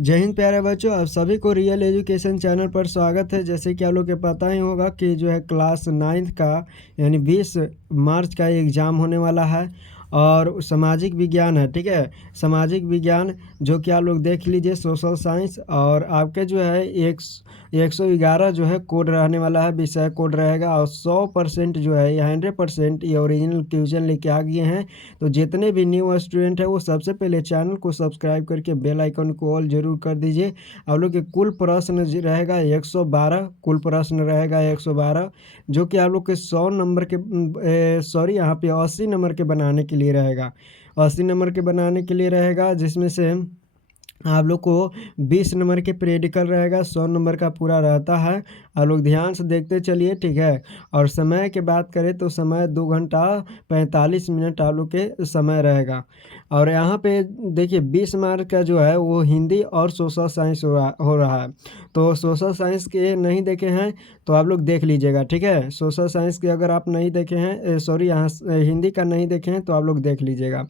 जय हिंद प्यारे बच्चों, आप सभी को रियल एजुकेशन चैनल पर स्वागत है। जैसे कि आप लोग के पता ही होगा कि जो है क्लास 9th का यानी 20 मार्च का एग्ज़ाम होने वाला है और सामाजिक विज्ञान है। ठीक है, सामाजिक विज्ञान जो कि आप लोग देख लीजिए, सोशल साइंस। और आपके जो है 111 जो है कोड रहने वाला है, विषय कोड रहेगा। और 100% जो है 100% ये ओरिजिनल क्वेश्चन लेके आ गए हैं। तो जितने भी न्यू स्टूडेंट है वो सबसे पहले चैनल को सब्सक्राइब करके बेल आइकन को ऑल जरूर कर दीजिए। आप लोग के कुल प्रश्न रहेगा 112, कुल प्रश्न रहेगा 112, जो कि आप लोग के 100 नंबर के सॉरी यहाँ पे 80 नंबर के बनाने के लिए रहेगा। 80 नंबर के बनाने के लिए रहेगा, जिसमें से आप लोग को 20 नंबर के प्रैक्टिकल रहेगा, 100 नंबर का पूरा रहता है। आप लोग ध्यान से देखते चलिए, ठीक है। और समय की बात करें तो समय 2 घंटा 45 मिनट आप लोग के समय रहेगा। और यहाँ पे देखिए 20 मार्क का जो है वो हिंदी और सोशल साइंस हो रहा है। तो सोशल साइंस के नहीं देखे हैं तो आप लोग देख लीजिएगा, ठीक है। सोशल साइंस के अगर आप नहीं देखे हैं, सॉरी यहाँ हिंदी का नहीं देखे हैं तो आप लोग देख लीजिएगा।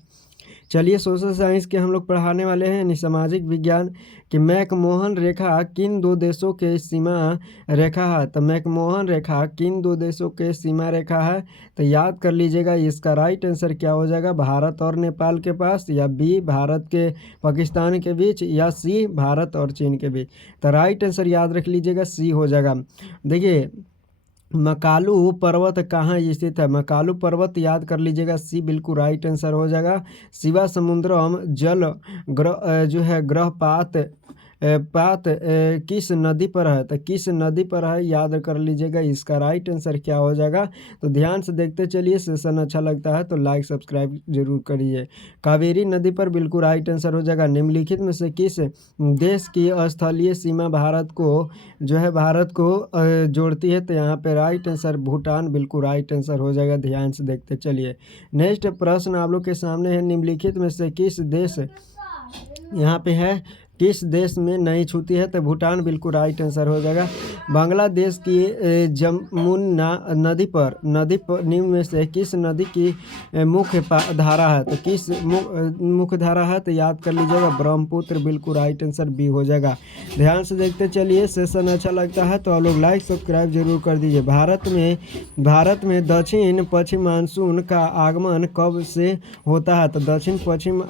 चलिए, सोशल साइंस के हम लोग पढ़ाने वाले हैं यानी सामाजिक विज्ञान कि मैकमोहन रेखा किन दो देशों के सीमा रेखा है। तो मैकमोहन रेखा किन दो देशों के सीमा रेखा है, तो याद कर लीजिएगा। इसका राइट आंसर क्या हो जाएगा, भारत और नेपाल के पास, या बी भारत के पाकिस्तान के बीच, या सी भारत और चीन के बीच। तो राइट आंसर याद रख लीजिएगा, सी हो जाएगा। देखिए, मकालू पर्वत कहाँ स्थित है। मकालू पर्वत याद कर लीजिएगा, सी बिल्कुल राइट आंसर हो जाएगा। शिवा समुद्रम जल ग्रह जो है ग्रहपात पात किस नदी पर है, तो किस नदी पर है याद कर लीजिएगा। इसका राइट आंसर क्या हो जाएगा, तो ध्यान से देखते चलिए। सेशन अच्छा लगता है तो लाइक सब्सक्राइब जरूर करिए। कावेरी नदी पर बिल्कुल राइट आंसर हो जाएगा। निम्नलिखित में से किस देश की स्थलीय सीमा भारत को जो है भारत को जोड़ती है, तो यहाँ पे राइट आंसर भूटान बिल्कुल राइट आंसर हो जाएगा। ध्यान से देखते चलिए। नेक्स्ट प्रश्न आप लोग के सामने है, निम्नलिखित में से किस देश यहाँ पे है किस देश में नहीं छूती है, तो भूटान बिल्कुल राइट आंसर हो जाएगा। बांग्लादेश की जमुना नदी पर निम्न में से किस नदी की मुख्य धारा है, तो किस मुख्य धारा है, तो याद कर लीजिएगा ब्रह्मपुत्र बिल्कुल राइट आंसर बी हो जाएगा। ध्यान से देखते चलिए। सेशन अच्छा लगता है तो आप लोग लाइक सब्सक्राइब जरूर कर दीजिए। भारत में दक्षिण पश्चिम मानसून का आगमन कब से होता है, तो दक्षिण पश्चिम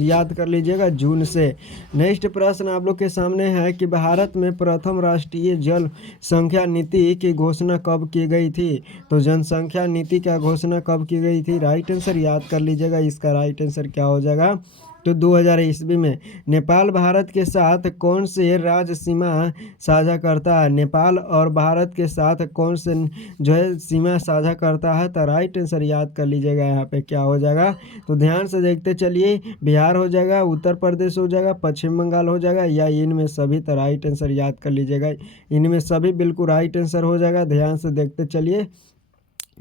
याद कर लीजिएगा जून से। नेक्स्ट प्रश्न आप लोग के सामने है कि भारत में प्रथम राष्ट्रीय जल संख्या नीति की घोषणा कब की गई थी, तो जनसंख्या नीति का घोषणा कब की गई थी, राइट आंसर याद कर लीजिएगा। इसका राइट आंसर क्या हो जाएगा, तो 2000 ईस्वी में। नेपाल भारत के साथ कौन से राज्य सीमा साझा करता है, नेपाल और भारत के साथ कौन से जो है सीमा साझा करता है, तो राइट आंसर याद कर लीजिएगा। यहाँ पे क्या हो जाएगा, तो ध्यान से देखते चलिए। बिहार हो जाएगा, उत्तर प्रदेश हो जाएगा, पश्चिम बंगाल हो जाएगा, या इनमें सभी, तो राइट आंसर याद कर लीजिएगा। इनमें सभी बिल्कुल राइट आंसर हो जाएगा। ध्यान से देखते चलिए।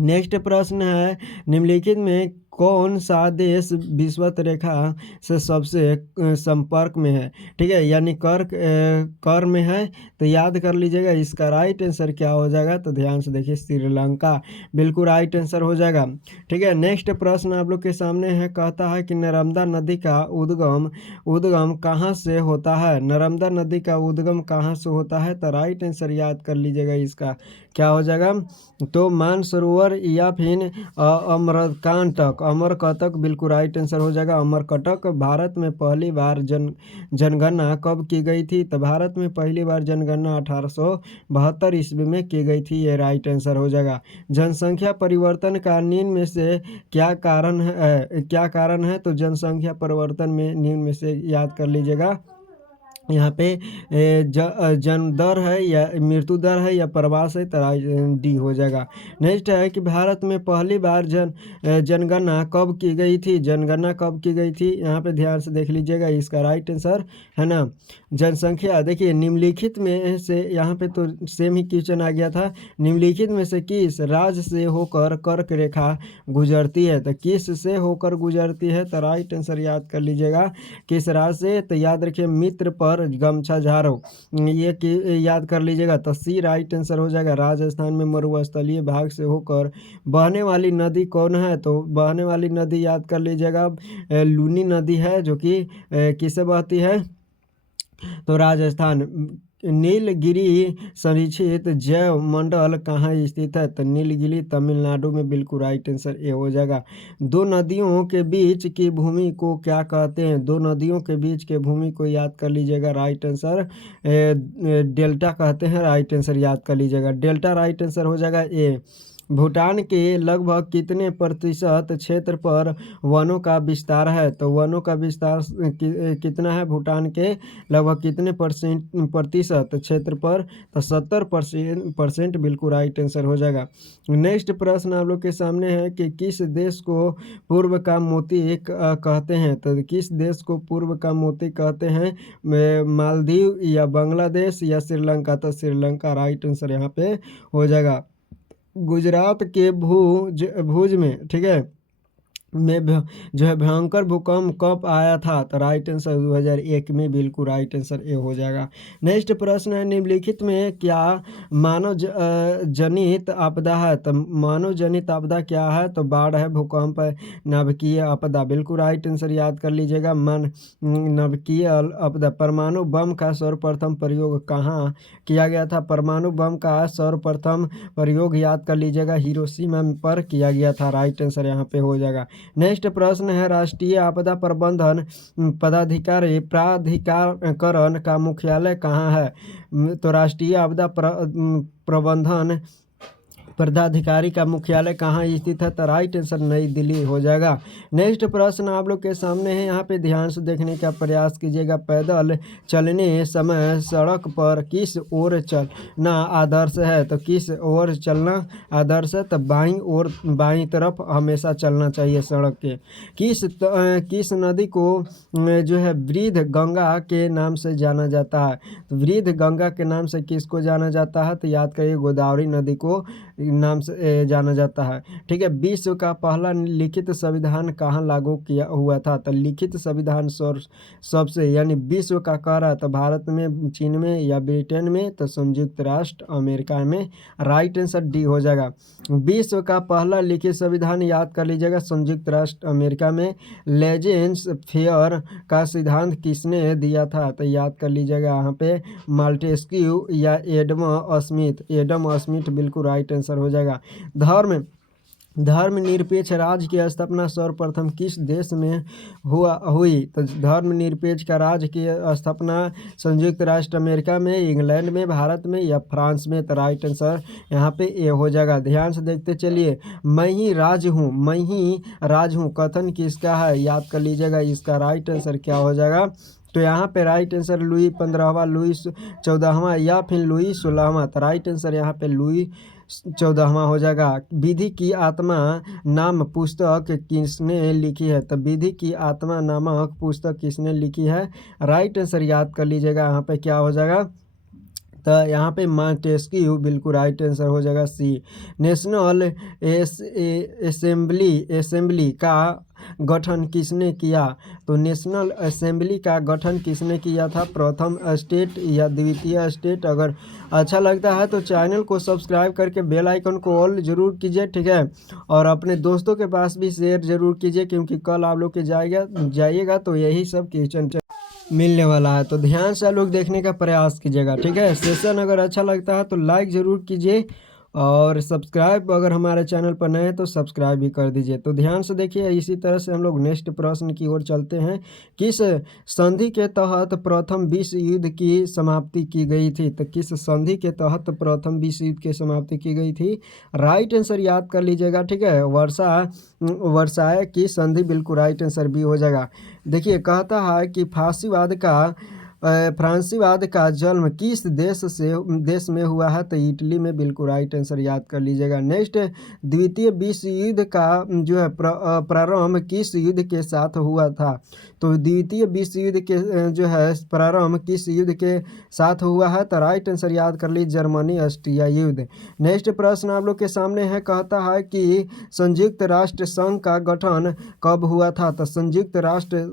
नेक्स्ट प्रश्न है, निम्नलिखित में कौन सा देश विषुवत रेखा से सबसे संपर्क में है, ठीक है, यानी कर में है, तो याद कर लीजिएगा। इसका राइट आंसर क्या हो जाएगा, तो ध्यान से देखिए श्रीलंका बिल्कुल राइट आंसर हो जाएगा। ठीक है, नेक्स्ट प्रश्न आप लोग के सामने है, कहता है कि नर्मदा नदी का उद्गम कहाँ से होता है। नर्मदा नदी का उद्गम कहाँ से होता है, तो राइट आंसर याद कर लीजिएगा। इसका क्या हो जाएगा, तो मानसरोवर या फिर अमरकंटक बिल्कुल राइट आंसर हो जाएगा। अमरकंटक। भारत में पहली बार जनगणना कब की गई थी, तो भारत में पहली बार जनगणना 1872 ईस्वी में की गई थी। ये राइट आंसर हो जाएगा। जनसंख्या परिवर्तन का निम्न में से क्या कारण है, तो जनसंख्या परिवर्तन में निम्न में से याद कर लीजिएगा। यहाँ पे जन्म दर है या मृत्यु दर है या प्रवास है, तो डी हो जाएगा। नेक्स्ट है कि भारत में पहली बार जनगणना कब की गई थी। जनगणना कब की गई थी, यहाँ पे ध्यान से देख लीजिएगा। इसका राइट आंसर है ना जनसंख्या। देखिए, निम्नलिखित में से यहाँ पे तो सेम ही क्वेश्चन आ गया था। निम्नलिखित में से किस राज्य से होकर कर्क रेखा गुजरती है, तो किस से होकर गुजरती है, तो राइट आंसर याद कर लीजिएगा। किस राज्य से, तो याद रखिए मित्र पर गमछा झाड़ो, ये याद कर लीजिएगा। तो सी राइट आंसर हो जाएगा। राजस्थान में मरुस्थलीय भाग से होकर बहने वाली नदी कौन है, तो बहने वाली नदी याद कर लीजिएगा लूनी नदी है, जो कि किससे बहती है, तो राजस्थान। नीलगिरी संरक्षित जैव मंडल कहाँ स्थित है? तो नीलगिरी तमिलनाडु में, बिल्कुल राइट आंसर ए हो जाएगा। दो नदियों के बीच की भूमि को क्या कहते हैं? दो नदियों के बीच के भूमि को याद कर लीजिएगा, राइट आंसर डेल्टा कहते हैं, राइट आंसर याद कर लीजिएगा, डेल्टा राइट आंसर हो जाएगा ए। भूटान के लगभग कितने प्रतिशत क्षेत्र पर वनों का विस्तार है? तो वनों का विस्तार कितना है भूटान के? लगभग कितने प्रतिशत क्षेत्र पर? तो 70% बिल्कुल राइट आंसर हो जाएगा। नेक्स्ट प्रश्न आप लोग के सामने है कि किस देश को पूर्व का मोती कहते हैं? तो किस देश को पूर्व का मोती कहते हैं? मालदीव या बांग्लादेश या श्रीलंका? तो श्रीलंका राइट आंसर यहाँ पे हो जाएगा। गुजरात के भुज में, ठीक है, जो है भयंकर भूकंप कब आया था? तो राइट आंसर 2001 में, बिल्कुल राइट आंसर ए हो जाएगा। नेक्स्ट प्रश्न है, निम्नलिखित में क्या मानव जनित आपदा है? तो मानव जनित आपदा क्या है? तो बाढ़ है, भूकंप है, नाभिकीय आपदा, बिल्कुल राइट आंसर याद कर लीजिएगा, नाभिकीय आपदा। परमाणु बम का सर्वप्रथम प्रयोग कहाँ किया गया था? परमाणु बम का सर्वप्रथम प्रयोग याद कर लीजिएगा, हिरोशिमा पर किया गया था, राइट आंसर यहाँ पे हो जाएगा। नेक्स्ट प्रश्न है, राष्ट्रीय आपदा प्रबंधन प्राधिकरण का मुख्यालय कहाँ है? तो राष्ट्रीय आपदा प्रबंधन पदाधिकारी का मुख्यालय कहाँ स्थित है? तो राइट आंसर नई दिल्ली हो जाएगा। नेक्स्ट प्रश्न आप लोग के सामने है, यहाँ पे ध्यान से देखने का प्रयास कीजिएगा। पैदल चलने समय सड़क पर किस ओर चलना आदर्श है? तो किस ओर चलना आदर्श है? तो बाईं ओर, बाईं तरफ हमेशा चलना चाहिए सड़क के। किस नदी को जो है वृद्ध गंगा के नाम से जाना जाता है? तो वृद्ध गंगा के नाम से किसको जाना जाता है? तो याद करिए, गोदावरी नदी को नाम से जाना जाता है, ठीक है। विश्व का पहला लिखित संविधान कहाँ लागू किया हुआ था? तो लिखित संविधान सबसे, यानी विश्व का कह रहा, तो भारत में, चीन में या ब्रिटेन में? तो संयुक्त राष्ट्र अमेरिका में, राइट आंसर डी हो जाएगा। विश्व का पहला लिखित संविधान याद कर लीजिएगा, संयुक्त राष्ट्र अमेरिका में। लेजेंस फेयर का सिद्धांत किसने दिया था? तो याद कर लीजिएगा यहाँ पे, माल्टेस्क्यू या एडम स्मिथ, बिल्कुल राइट आंसर हो जाएगा। धर्मनिरपेक्ष राज्य की स्थापना सर्वप्रथम किस देश में हुई? तो धर्मनिरपेक्ष का राज्य की स्थापना संयुक्त राष्ट्र अमेरिका में, इंग्लैंड में, भारत में या फ्रांस में? तो राइट आंसर यहाँ पे ए हो जाएगा। ध्यान से देखते चलिए, मैं ही राज हूँ कथन किसका है? याद कर लीजिएगा, इसका राइट आंसर क्या हो जाएगा? तो यहाँ पे राइट आंसर लुई 15वां, लुई 14वां या फिर लुई 16वां? तो राइट आंसर यहाँ पे लुई 14वां हो जाएगा। विधि की आत्मा नाम पुस्तक किसने लिखी है? तो विधि की आत्मा नामक पुस्तक किसने लिखी है? राइट आंसर याद कर लीजिएगा, यहाँ पे क्या हो जाएगा? तो यहाँ पे मांटेस्क्यू, बिल्कुल राइट आंसर हो जाएगा सी। नेशनल असेंबली का गठन किसने किया? तो नेशनल असेंबली का गठन किसने किया था? प्रथम स्टेट या द्वितीय स्टेट? अगर अच्छा लगता है तो चैनल को सब्सक्राइब करके बेल आइकन को ऑल जरूर कीजिए, ठीक है, और अपने दोस्तों के पास भी शेयर जरूर कीजिए, क्योंकि कल आप लोग के जाइएगा तो यही सब क्वेश्चन मिलने वाला है। तो ध्यान से आप लोग देखने का प्रयास कीजिएगा, ठीक है। सेशन अगर अच्छा लगता है तो लाइक ज़रूर कीजिए, और सब्सक्राइब अगर हमारे चैनल पर नए हैं तो सब्सक्राइब भी कर दीजिए। तो ध्यान से देखिए, इसी तरह से हम लोग नेक्स्ट प्रश्न की ओर चलते हैं। किस संधि के तहत प्रथम विश्व युद्ध की समाप्ति की गई थी? तो किस संधि के तहत प्रथम विश्व युद्ध की समाप्ति की गई थी? राइट आंसर याद कर लीजिएगा, ठीक है, वर्साय की संधि, बिल्कुल राइट आंसर भी हो जाएगा। देखिए, कहता है कि फ्रांसीवाद का जन्म किस देश में हुआ है? तो इटली में, बिल्कुल राइट आंसर याद कर लीजिएगा। नेक्स्ट, द्वितीय विश्व युद्ध का जो है प्रारंभ किस युद्ध के साथ हुआ था? तो द्वितीय विश्व युद्ध के जो है प्रारंभ किस युद्ध के साथ हुआ है? तो राइट आंसर याद कर लीजिए, जर्मनी ऑस्ट्रिया युद्ध। नेक्स्ट प्रश्न आप लोग के सामने है, कहता है कि संयुक्त राष्ट्र संघ का गठन कब हुआ था? तो संयुक्त राष्ट्र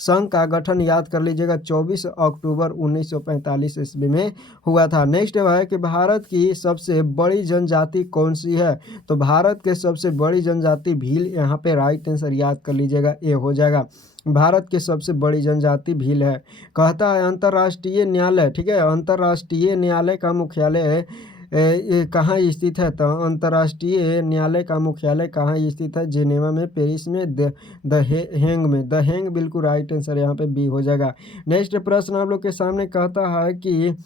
संघ का गठन याद कर लीजिएगा, 24 अक्टूबर 1945 ईस्वी में हुआ था। नेक्स्ट है कि भारत की सबसे बड़ी जनजाति कौन सी है? तो भारत के सबसे बड़ी जनजाति भील, यहाँ पे राइट आंसर याद कर लीजिएगा, ए हो जाएगा। भारत की सबसे बड़ी जनजाति भील है। कहता है अंतर्राष्ट्रीय न्यायालय, ठीक है, अंतर्राष्ट्रीय न्यायालय का मुख्यालय ये कहाँ स्थित है? तो अंतर्राष्ट्रीय न्यायालय का मुख्यालय कहाँ स्थित है? जेनेवा में, पेरिस में, द हेग में। द हेग बिल्कुल राइट आंसर यहाँ पे बी हो जाएगा। नेक्स्ट प्रश्न आप लोग के सामने कहता है कि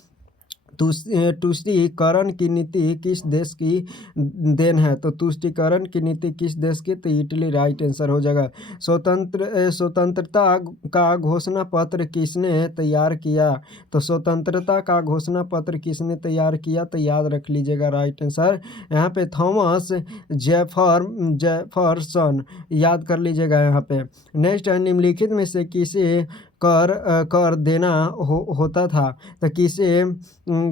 तुष्टीकरण की नीति किस देश की देन है? तो तुष्टीकरण की नीति किस देश की? तो इटली राइट आंसर हो जाएगा। स्वतंत्रता का घोषणा पत्र किसने तैयार किया? तो स्वतंत्रता का घोषणा पत्र किसने तैयार किया? तो याद रख लीजिएगा राइट आंसर यहाँ पे थॉमस जेफरसन, याद कर लीजिएगा यहाँ पे। नेक्स्ट है निम्नलिखित में से किसे कर देना होता था? तो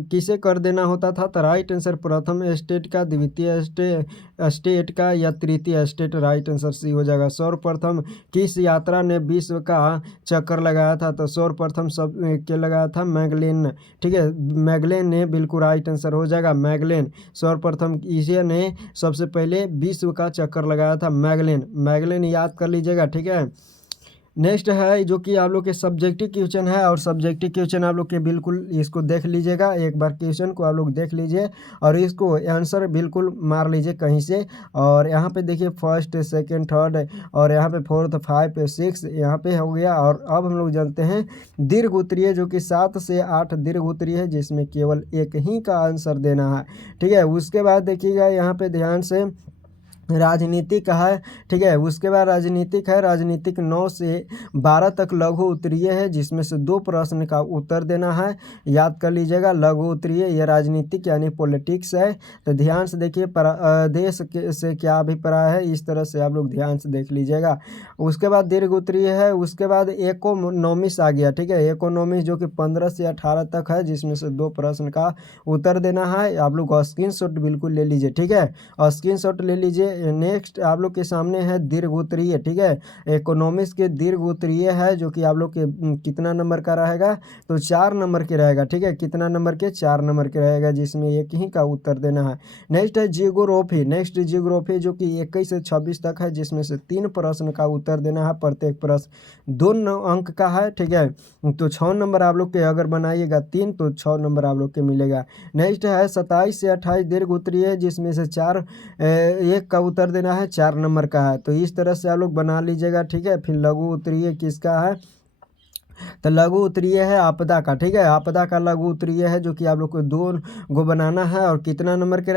किसे कर देना होता था? तो राइट आंसर प्रथम स्टेट का, द्वितीय स्टेट का या तृतीय स्टेट, राइट आंसर सी हो जाएगा। सर्वप्रथम किस यात्रा ने विश्व का चक्कर लगाया था? तो सर्वप्रथम सब के लगाया था मैगलेन, ठीक है, मैगलेन ने बिल्कुल राइट आंसर हो जाएगा। मैगलेन सर्वप्रथम इसे ने सबसे पहले विश्व का चक्कर लगाया था, मैगलेन याद कर लीजिएगा, ठीक है। नेक्स्ट है जो कि आप लोग के सब्जेक्टिव क्वेश्चन है, और सब्जेक्टिव क्वेश्चन आप लोग के बिल्कुल इसको देख लीजिएगा, एक बार क्वेश्चन को आप लोग देख लीजिए और इसको आंसर बिल्कुल मार लीजिए कहीं से। और यहाँ पे देखिए फर्स्ट, सेकंड, थर्ड और यहाँ पे फोर्थ, 5, 6 यहाँ पे हो गया। और अब हम लोग जानते हैं दीर्घ उत्तरीय, जो कि 7 से 8 दीर्घ उत्तरीय है, जिसमें केवल एक ही का आंसर देना है, ठीक है। उसके बाद देखिएगा यहाँ पे ध्यान से राजनीतिक है, ठीक है। उसके बाद राजनीतिक है, राजनीतिक 9 से 12 तक लघु उत्तरीय है, जिसमें से 2 प्रश्न का उत्तर देना है, याद कर लीजिएगा। लघु उत्तरीय ये राजनीतिक यानी पॉलिटिक्स है। तो ध्यान से देखिए देश से क्या अभिप्राय है, इस तरह से आप लोग ध्यान से देख लीजिएगा। उसके बाद दीर्घ उत्तरीय है। उसके बाद इकोनॉमिक्स आ गया, ठीक है, इकोनॉमिक्स जो कि 15 से 18 तक है, जिसमें से 2 प्रश्न का उत्तर देना है। आप लोग स्क्रीनशॉट बिल्कुल ले लीजिए, ठीक है, स्क्रीनशॉट ले लीजिए। नेक्स्ट आप लोग के सामने है दीर्घ उत्तरीय, ठीक है, इकोनॉमिक्स के दीर्घ उत्तरीय है, जो कि आप लोग के कितना नंबर का रहेगा? तो 4 नंबर के रहेगा, ठीक है, कितना नंबर के? 4 नंबर के रहेगा, जिसमें एक ही का उत्तर देना है। नेक्स्ट है जियोग्राफी, नेक्स्ट जियोग्राफी जो कि 21 से 26 तक है, जिसमें से 3 प्रश्न का उत्तर देना है, प्रत्येक प्रश्न 2 अंक का है, ठीक है। तो 6 नंबर आप लोग के अगर बनाइएगा 3 तो 6 नंबर आप लोग के मिलेगा। नेक्स्ट है 27 से 28 दीर्घ उत्तरीय है, जिसमें से 4 एक का उत्तर देना है, 4 नंबर का है। तो इस तरह से आप लोग बना लीजिएगा, ठीक है। फिर लघु उत्तरीय किसका है? तो लघु उत्तरीय है आपदा का, ठीक है, आपदा का लघु उत्तरीय है, जो कि आप लोग को 2 गो बनाना है और कितना नंबर के